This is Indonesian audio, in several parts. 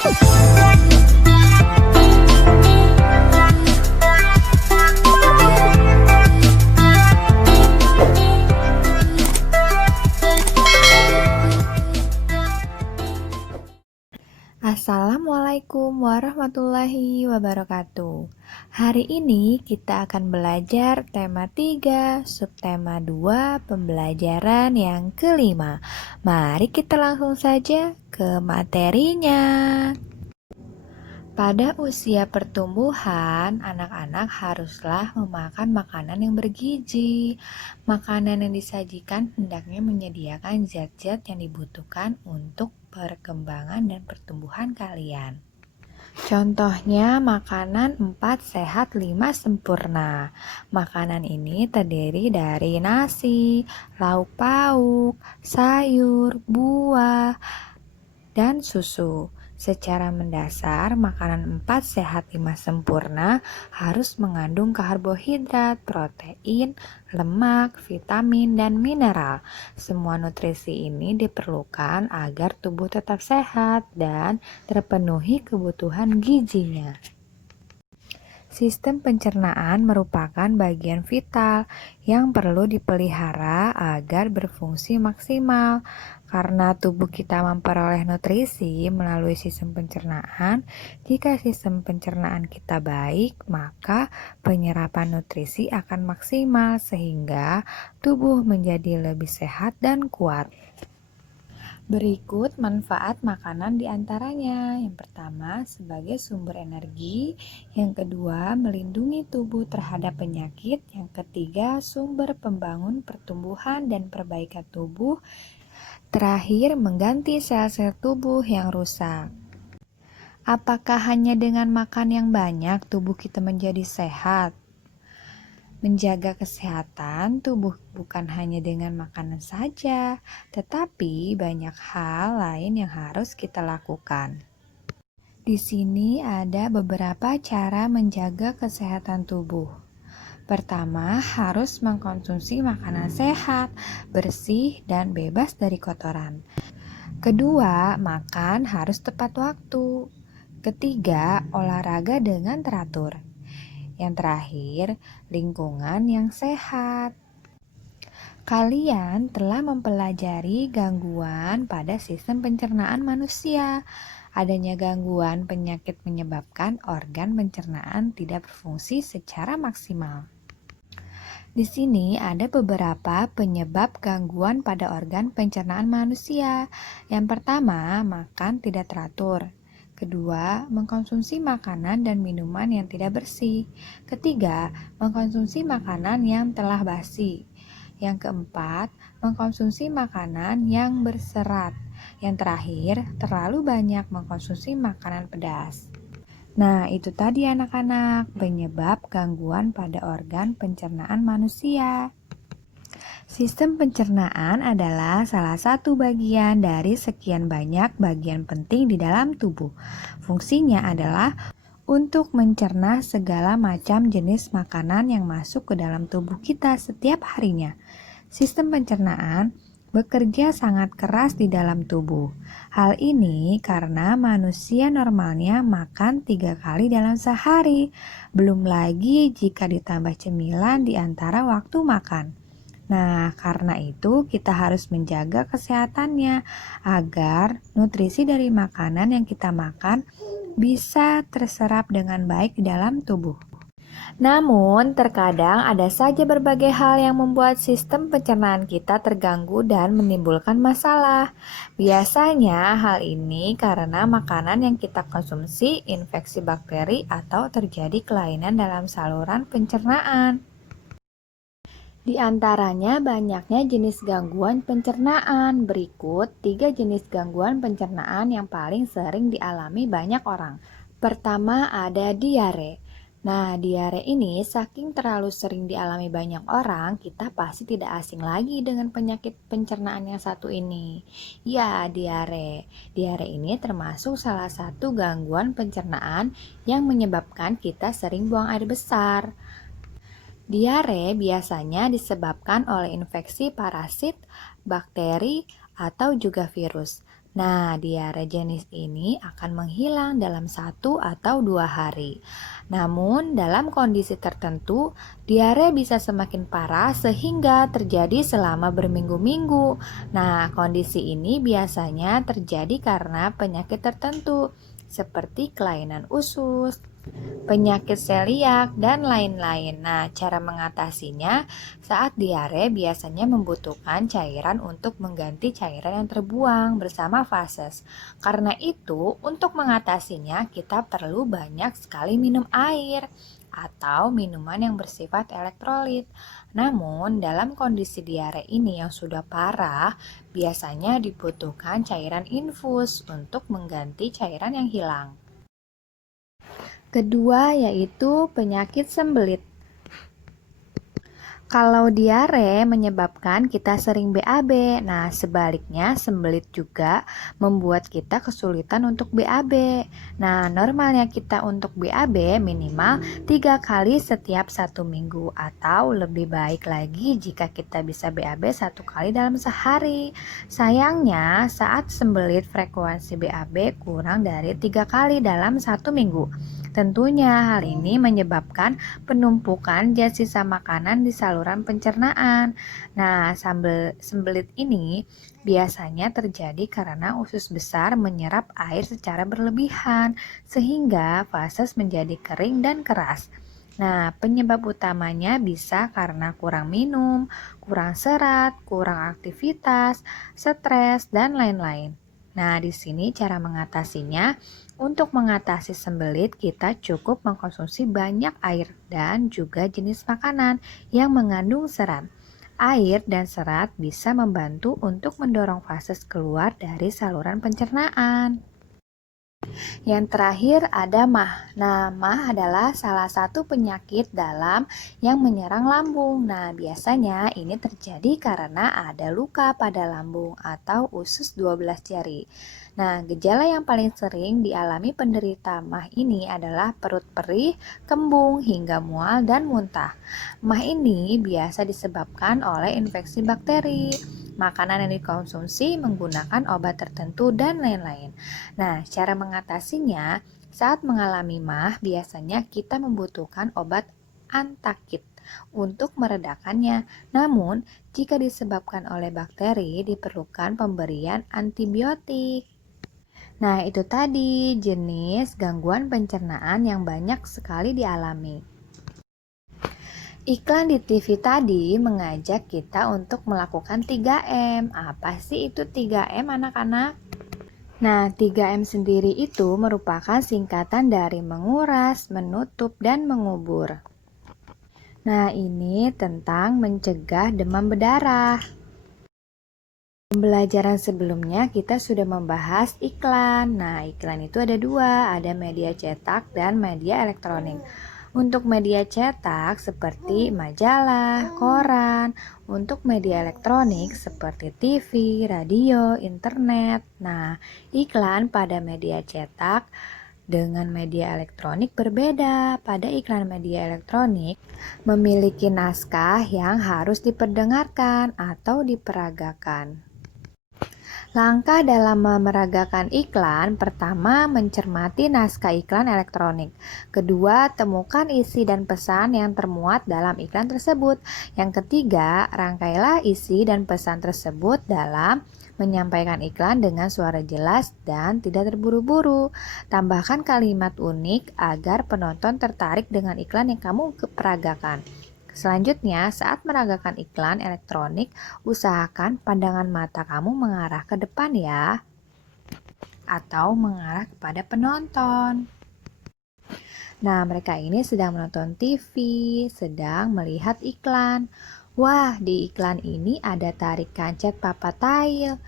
Assalamualaikum warahmatullahi wabarakatuh. Hari ini kita akan belajar tema 3, subtema 2, pembelajaran yang kelima. Mari kita langsung saja ke materinya. Pada usia pertumbuhan, anak-anak haruslah memakan makanan yang bergizi. Makanan yang disajikan hendaknya menyediakan zat-zat yang dibutuhkan untuk perkembangan dan pertumbuhan kalian. Contohnya makanan 4 sehat 5 sempurna. Makanan ini terdiri dari nasi, lauk pauk, sayur, buah, dan susu. Secara mendasar, makanan 4 sehat 5 sempurna harus mengandung karbohidrat, protein, lemak, vitamin, dan mineral. Semua nutrisi ini diperlukan agar tubuh tetap sehat dan terpenuhi kebutuhan gizinya. Sistem pencernaan merupakan bagian vital yang perlu dipelihara agar berfungsi maksimal. Karena tubuh kita memperoleh nutrisi melalui sistem pencernaan, jika sistem pencernaan kita baik, maka penyerapan nutrisi akan maksimal sehingga tubuh menjadi lebih sehat dan kuat. Berikut manfaat makanan diantaranya. Yang pertama, sebagai sumber energi. Yang kedua, melindungi tubuh terhadap penyakit. Yang ketiga, sumber pembangun pertumbuhan dan perbaikan tubuh. Terakhir, mengganti sel-sel tubuh yang rusak. Apakah hanya dengan makan yang banyak tubuh kita menjadi sehat? Menjaga kesehatan tubuh bukan hanya dengan makanan saja, tetapi banyak hal lain yang harus kita lakukan. Di sini ada beberapa cara menjaga kesehatan tubuh. Pertama, harus mengkonsumsi makanan sehat, bersih, dan bebas dari kotoran. Kedua, makan harus tepat waktu. Ketiga, olahraga dengan teratur. Yang terakhir, lingkungan yang sehat. Kalian telah mempelajari gangguan pada sistem pencernaan manusia. Adanya gangguan penyakit menyebabkan organ pencernaan tidak berfungsi secara maksimal. Di sini ada beberapa penyebab gangguan pada organ pencernaan manusia. Yang pertama, makan tidak teratur. Kedua, mengkonsumsi makanan dan minuman yang tidak bersih. Ketiga, mengkonsumsi makanan yang telah basi. Yang keempat, mengkonsumsi makanan yang berserat. Yang terakhir, terlalu banyak mengkonsumsi makanan pedas. Nah, itu tadi anak-anak, penyebab gangguan pada organ pencernaan manusia. Sistem pencernaan adalah salah satu bagian dari sekian banyak bagian penting di dalam tubuh. Fungsinya adalah untuk mencerna segala macam jenis makanan yang masuk ke dalam tubuh kita setiap harinya. Sistem pencernaan bekerja sangat keras di dalam tubuh. Hal ini karena manusia normalnya makan 3 kali dalam sehari. Belum lagi jika ditambah cemilan di antara waktu makan. Nah, karena itu kita harus menjaga kesehatannya agar nutrisi dari makanan yang kita makan bisa terserap dengan baik di dalam tubuh. Namun, terkadang ada saja berbagai hal yang membuat sistem pencernaan kita terganggu dan menimbulkan masalah. Biasanya hal ini karena makanan yang kita konsumsi infeksi bakteri atau terjadi kelainan dalam saluran pencernaan. Di antaranya banyaknya jenis gangguan pencernaan. Berikut 3 jenis gangguan pencernaan yang paling sering dialami banyak orang. Pertama ada diare. Nah, diare ini saking terlalu sering dialami banyak orang, kita pasti tidak asing lagi dengan penyakit pencernaan yang satu ini. Ya, diare. Diare ini termasuk salah satu gangguan pencernaan yang menyebabkan kita sering buang air besar. Diare biasanya disebabkan oleh infeksi parasit, bakteri, atau juga virus. Nah, diare jenis ini akan menghilang dalam 1 atau 2 hari. Namun, dalam kondisi tertentu, diare bisa semakin parah sehingga terjadi selama berminggu-minggu. Nah, kondisi ini biasanya terjadi karena penyakit tertentu, seperti kelainan usus, penyakit celiak, dan lain-lain. Nah, cara mengatasinya saat diare biasanya membutuhkan cairan untuk mengganti cairan yang terbuang bersama fases. Karena itu, untuk mengatasinya kita perlu banyak sekali minum air atau minuman yang bersifat elektrolit. Namun, dalam kondisi diare ini yang sudah parah, biasanya dibutuhkan cairan infus untuk mengganti cairan yang hilang. Kedua yaitu penyakit sembelit. Kalau diare menyebabkan kita sering BAB, nah sebaliknya sembelit juga membuat kita kesulitan untuk BAB. Nah, normalnya kita untuk BAB minimal 3 kali setiap 1 minggu, atau lebih baik lagi jika kita bisa BAB 1 kali dalam sehari. Sayangnya saat sembelit frekuensi BAB kurang dari 3 kali dalam 1 minggu. Tentunya hal ini menyebabkan penumpukan zat sisa makanan di saluran pencernaan. Nah, sembelit ini biasanya terjadi karena usus besar menyerap air secara berlebihan sehingga fases menjadi kering dan keras. Nah, penyebab utamanya bisa karena kurang minum, kurang serat, kurang aktivitas, stres, dan lain-lain. Nah, di sini cara mengatasinya. Untuk mengatasi sembelit, kita cukup mengkonsumsi banyak air dan juga jenis makanan yang mengandung serat. Air dan serat bisa membantu untuk mendorong fases keluar dari saluran pencernaan. Yang terakhir ada MAH. Nah, MAH adalah salah satu penyakit dalam yang menyerang lambung. Nah, biasanya ini terjadi karena ada luka pada lambung atau usus 12 jari. Nah, gejala yang paling sering dialami penderita MAH ini adalah perut perih, kembung, hingga mual dan muntah. MAH ini biasa disebabkan oleh infeksi bakteri, makanan yang dikonsumsi menggunakan obat tertentu, dan lain-lain. Nah, cara mengatasinya saat mengalami MAH biasanya kita membutuhkan obat antakit untuk meredakannya. Namun, jika disebabkan oleh bakteri, diperlukan pemberian antibiotik. Nah, itu tadi jenis gangguan pencernaan yang banyak sekali dialami. Iklan di TV tadi mengajak kita untuk melakukan 3M. Apa sih itu 3M, anak-anak? Nah, 3M sendiri itu merupakan singkatan dari menguras, menutup, dan mengubur. Nah, ini tentang mencegah demam berdarah. Pembelajaran sebelumnya kita sudah membahas iklan. Nah, iklan itu ada dua, ada media cetak dan media elektronik. Untuk media cetak seperti majalah, koran, untuk media elektronik seperti TV, radio, internet. Nah, iklan pada media cetak dengan media elektronik berbeda. Pada iklan media elektronik memiliki naskah yang harus diperdengarkan atau diperagakan. Langkah dalam memeragakan iklan, pertama mencermati naskah iklan elektronik. Kedua, temukan isi dan pesan yang termuat dalam iklan tersebut. Yang ketiga, rangkailah isi dan pesan tersebut dalam menyampaikan iklan dengan suara jelas dan tidak terburu-buru. Tambahkan kalimat unik agar penonton tertarik dengan iklan yang kamu peragakan. Selanjutnya, saat meragakan iklan elektronik, usahakan pandangan mata kamu mengarah ke depan ya, atau mengarah kepada penonton. Nah, mereka ini sedang menonton TV, sedang melihat iklan. Wah, di iklan ini ada tarik kancet Papa Tail.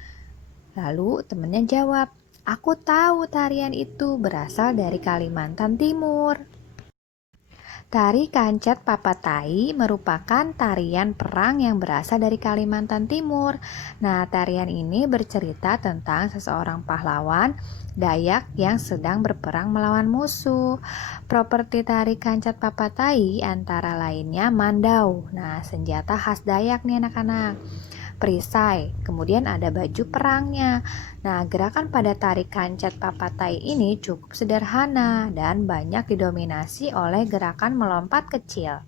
Lalu temannya jawab, aku tahu tarian itu berasal dari Kalimantan Timur. Tari Kancet Papatai merupakan tarian perang yang berasal dari Kalimantan Timur. Nah, tarian ini bercerita tentang seseorang pahlawan Dayak yang sedang berperang melawan musuh. Properti tari Kancet Papatai antara lainnya mandau. Nah, senjata khas Dayak nih anak-anak. perisai, kemudian ada baju perangnya. Nah, gerakan pada tari kancet papatai ini cukup sederhana dan banyak didominasi oleh gerakan melompat kecil.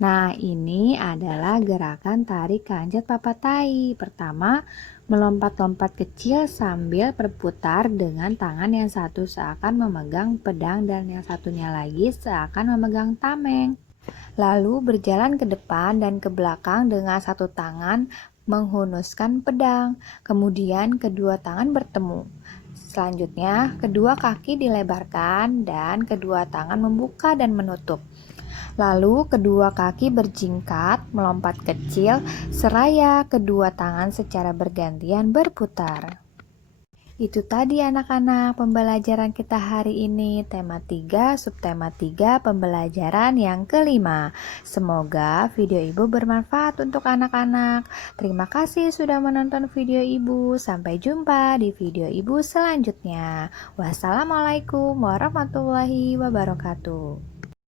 Nah, ini adalah gerakan tari kancet papatai. Pertama, melompat-lompat kecil sambil berputar dengan tangan yang satu seakan memegang pedang dan yang satunya lagi seakan memegang tameng. Lalu berjalan ke depan dan ke belakang dengan satu tangan menghunuskan pedang. Kemudian kedua tangan bertemu. Selanjutnya, kedua kaki dilebarkan dan kedua tangan membuka dan menutup. Lalu kedua kaki berjingkat, melompat kecil, seraya kedua tangan secara bergantian berputar. Itu tadi anak-anak pembelajaran kita hari ini, tema 3, subtema 3, pembelajaran yang kelima. Semoga video Ibu bermanfaat untuk anak-anak. Terima kasih sudah menonton video Ibu. Sampai jumpa di video Ibu selanjutnya. Wassalamualaikum warahmatullahi wabarakatuh.